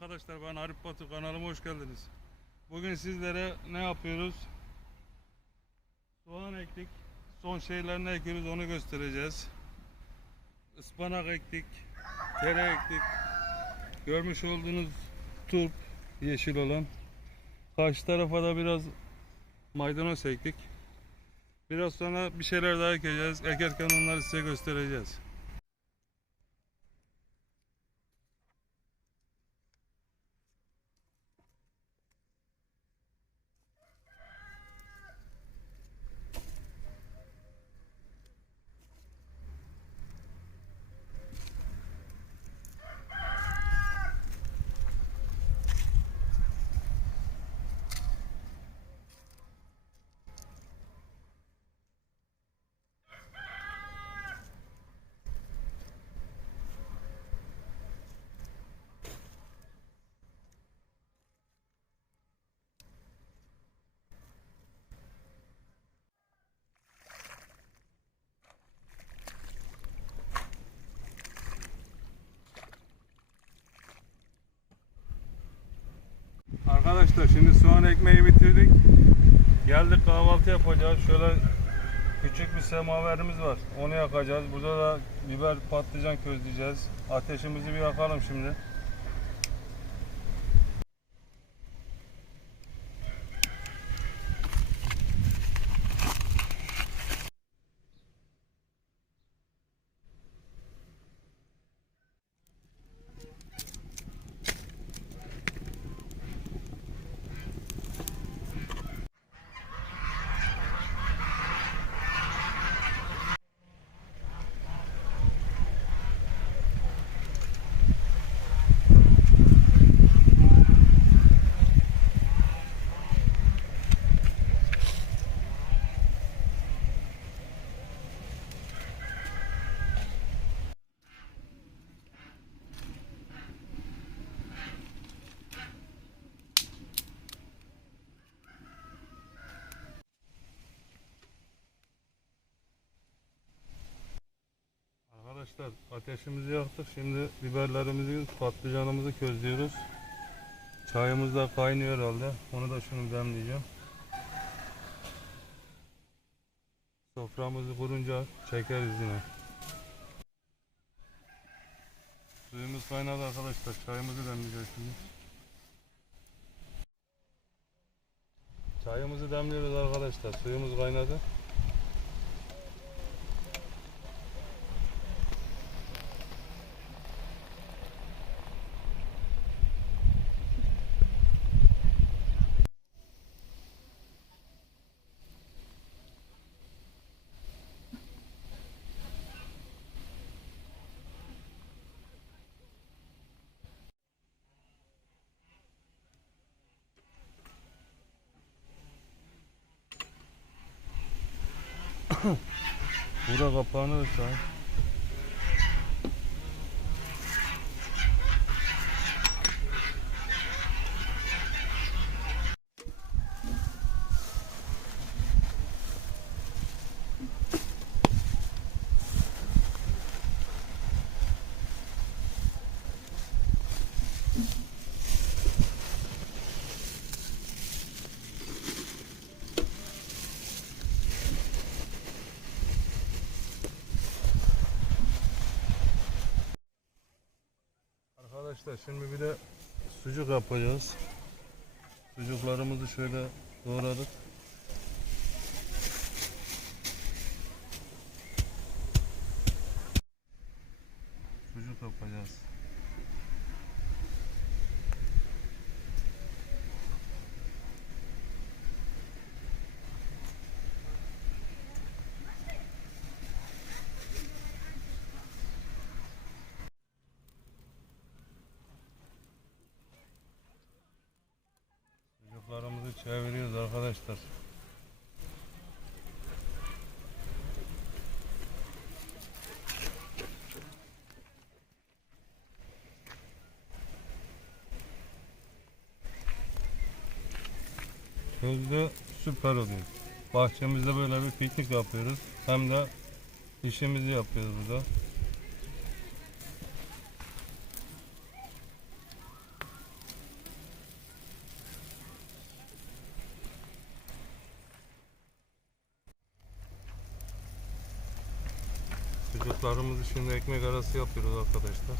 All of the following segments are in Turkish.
Arkadaşlar ben Arif Batu kanalıma hoş geldiniz. Bugün sizlere ne yapıyoruz? Soğan ektik. Son şeylerini ekiyoruz onu göstereceğiz. Ispanak ektik. Tere ektik. Görmüş olduğunuz turp yeşil olan. Karşı tarafa da biraz maydanoz ektik. Biraz sonra bir şeyler daha ekeceğiz. Ekerken onları size göstereceğiz. Arkadaşlar şimdi soğan ekmeği bitirdik. Geldik kahvaltı yapacağız. Şöyle küçük bir semaverimiz var. Onu yakacağız. Burada da biber patlıcan közleyeceğiz. Ateşimizi bir yakalım şimdi. Arkadaşlar ateşimizi yaktık. Şimdi biberlerimizi, patlıcanımızı közlüyoruz. Çayımız da kaynıyor herhalde. Onu da şunu demleyeceğim. Soframızı kurunca çekeriz yine. Suyumuz kaynadı arkadaşlar. Çayımızı demleyeceğiz şimdi. Çayımızı demliyoruz arkadaşlar. Suyumuz kaynadı. Bura kapağını da sağ. Arkadaşlar şimdi bir de sucuk yapacağız. Sucuklarımızı şöyle doğradık. Sucuk yapacağız. Sucuklarımızı çeviriyoruz arkadaşlar. Közde süper oluyor. Bahçemizde böyle bir piknik yapıyoruz. Hem de işimizi yapıyoruz burada. Şimdi ekmek arası yapıyoruz arkadaşlar.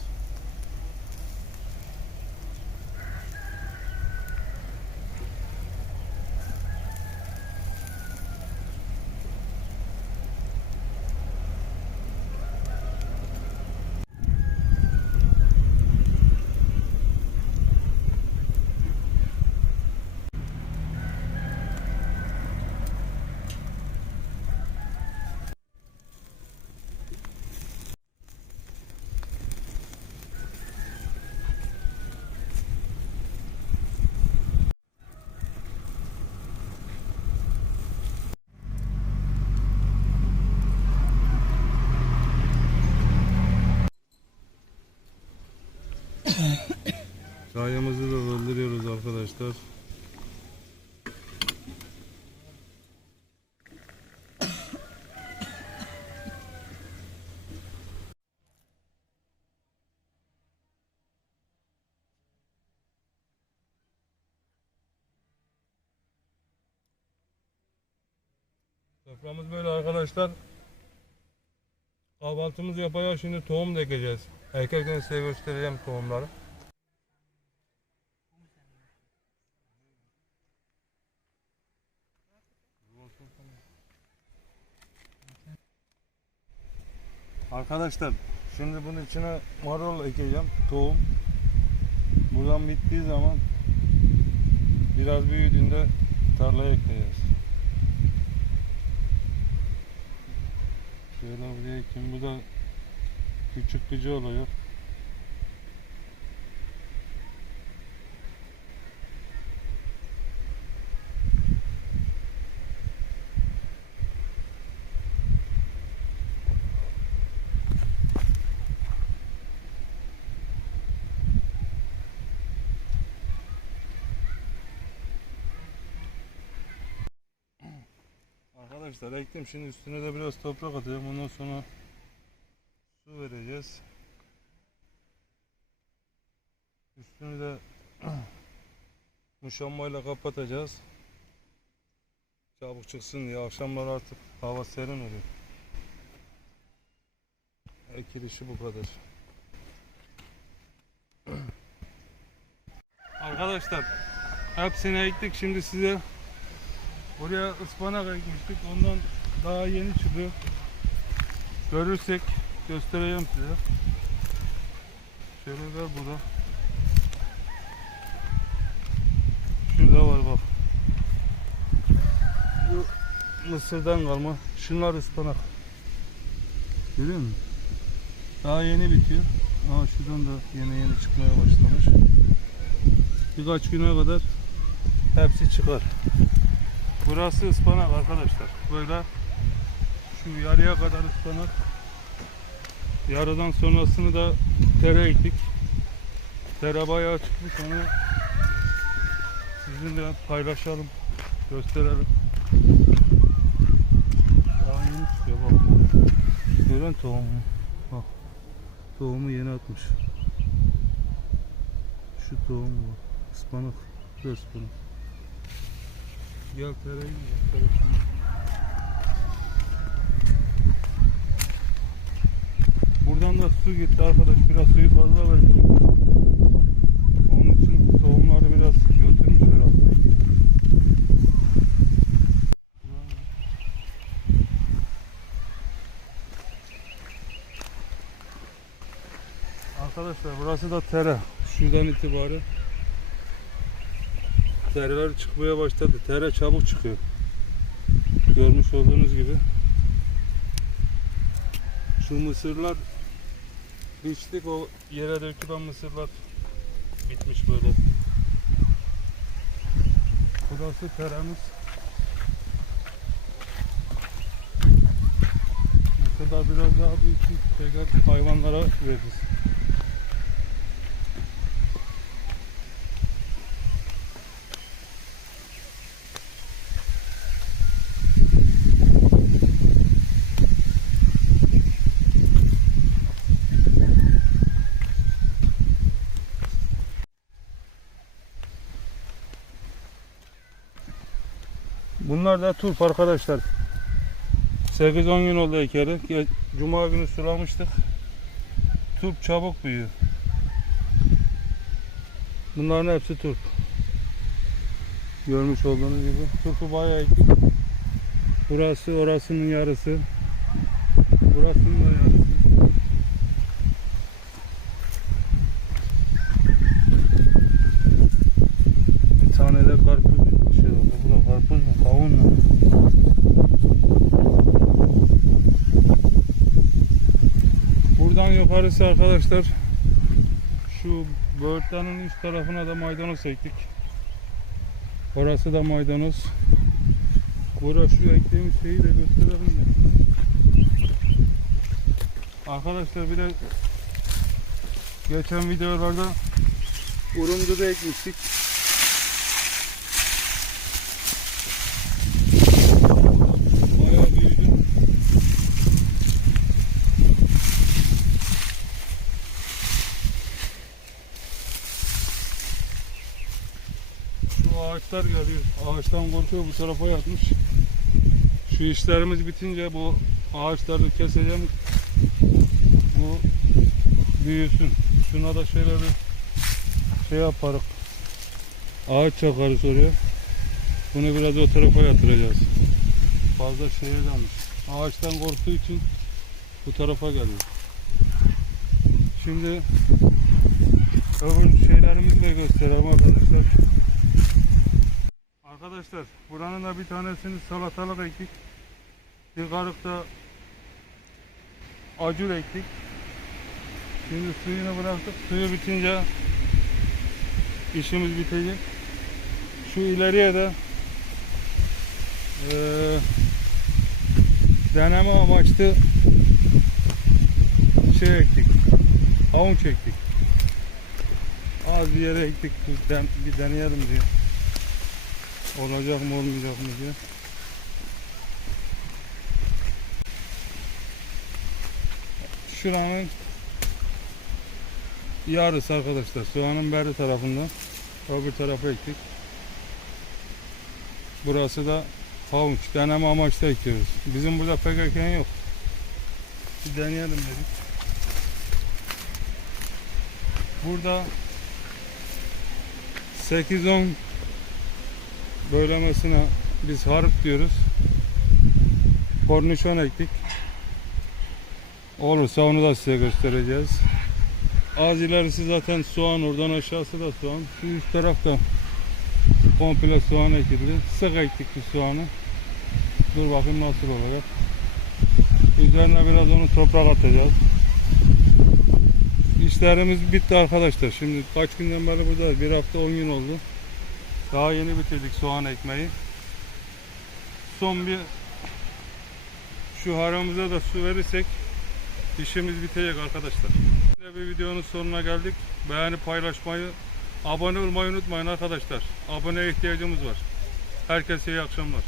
Çayımızı da dolduruyoruz arkadaşlar. Soframız böyle arkadaşlar. Kahvaltımızı yapacağız şimdi tohum da ekeceğiz. Erkekten size göstereceğim tohumları. Arkadaşlar şimdi bunun içine marul ekeceğim tohum. Buradan bittiği zaman biraz büyüdüğünde tarlaya ekleyeceğiz. Şöyle buraya ekeyim. Bu da küçük gıcı oluyor. Arkadaşlar ektim şimdi üstüne de biraz toprak atıyorum ondan sonra su vereceğiz. Üstünü de muşambayla kapatacağız. Çabuk çıksın diye akşamlar artık hava serin oluyor. Ekilişi bu kadar. Arkadaşlar hepsini ektik şimdi size Oraya ıspanak ekmiştik. Ondan daha yeni çıkıyor. Görürsek göstereceğim size. Şöyle ver burada. Şurada var bak. Bu mısırdan kalma. Şunlar ıspanak. Görüyor musun? Daha yeni bitiyor. Aa şuradan da yeni yeni çıkmaya başlamış. Birkaç güne kadar hepsi çıkar. Burası ıspanak arkadaşlar. Böyle şu yarıya kadar ıspanak. Yarıdan sonrasını da tere ektik. Tere bayağı çıkmış onu sizinle paylaşalım, gösterelim. Daha yeni çıkıyor bak. Görün tohumu. Bak. Tohumu yeni atmış. Şu tohum bak. Ispanak. Bu da ıspanak. Gel tereyi gel. Tereyi. Buradan da su gitti arkadaş. Biraz suyu fazla vermiş. Onun için tohumları biraz götürmüş herhalde. Arkadaşlar burası da tere. Şuradan itibaren tereler çıkmaya başladı. Tere çabuk çıkıyor. Görmüş olduğunuz gibi. Şu mısırlar biçtik o yere dökülen mısırlar bitmiş böyle. Burası teremiz. Mısırda biraz daha büyük tekrar hayvanlara veririz. Da turp arkadaşlar. 8-10 gün oldu ekeri. Cuma günü sulamıştık. Turp çabuk büyüyor. Bunların hepsi turp. Görmüş olduğunuz gibi. Turpu bayağı ektik. Burası orasının yarısı. Burasının da yarısı. Bir tane de karpuz bir şey oldu. Bu da karpuz mu? Kavun mu? Buradan yukarısı arkadaşlar şu böğürtlenin üst tarafına da maydanoz ektik. Orası da maydanoz. Burası şu ektiğimiz şeyi de gösterelim mi? Arkadaşlar bir de geçen videolarda urumcu da ekmiştik. Bayağı büyüdü. Ağaçlar geliyor. Ağaçtan korkuyor bu tarafa yatmış. Şu işlerimiz bitince bu ağaçları keseceğim. Bu büyüsün. Şuna da şöyle bir şey yaparız. Ağaç çakarız oraya. Bunu biraz o tarafa yatıracağız. Fazla şeye gelmiş. Ağaçtan korktuğu için bu tarafa geliyor. Şimdi öbür şeylerimizi de gösterelim arkadaşlar. Arkadaşlar buranın da bir tanesini salatalık ektik. Bir karıkta acur ektik. Şimdi suyunu bıraktık. Suyu bitince işimiz bitecek. Şu ileriye de eee deneme amaçlı şey ektik. Havun çektik. Az bir yere ektik. Bir deneyelim diye. Olacak mı olmayacak mı diye. Şuranın yarısı arkadaşlar. Soğanın beri tarafından öbür tarafa ektik. Burası da havuç. Deneme amaçlı ekiyoruz. Bizim burada pek eken yok. Bir deneyelim dedik. Burada 8-10 bölmesine biz harp diyoruz. Kornişon ektik. Olursa onu da size göstereceğiz. Az ilerisi zaten soğan oradan aşağısı da soğan. Şu üst tarafta komple soğan ekildi. Sık ektik bu soğanı. Dur bakayım nasıl olacak. Üzerine biraz onu toprak atacağız. İşlerimiz bitti arkadaşlar. Şimdi kaç günden beri burada? Bir hafta 10 gün oldu. Daha yeni bitirdik soğan ekmeği. Son bir şu haramıza da su verirsek işimiz bitecek arkadaşlar. Yine bir videonun sonuna geldik. Beğenip paylaşmayı, abone olmayı unutmayın arkadaşlar. Aboneye ihtiyacımız var. Herkese iyi akşamlar.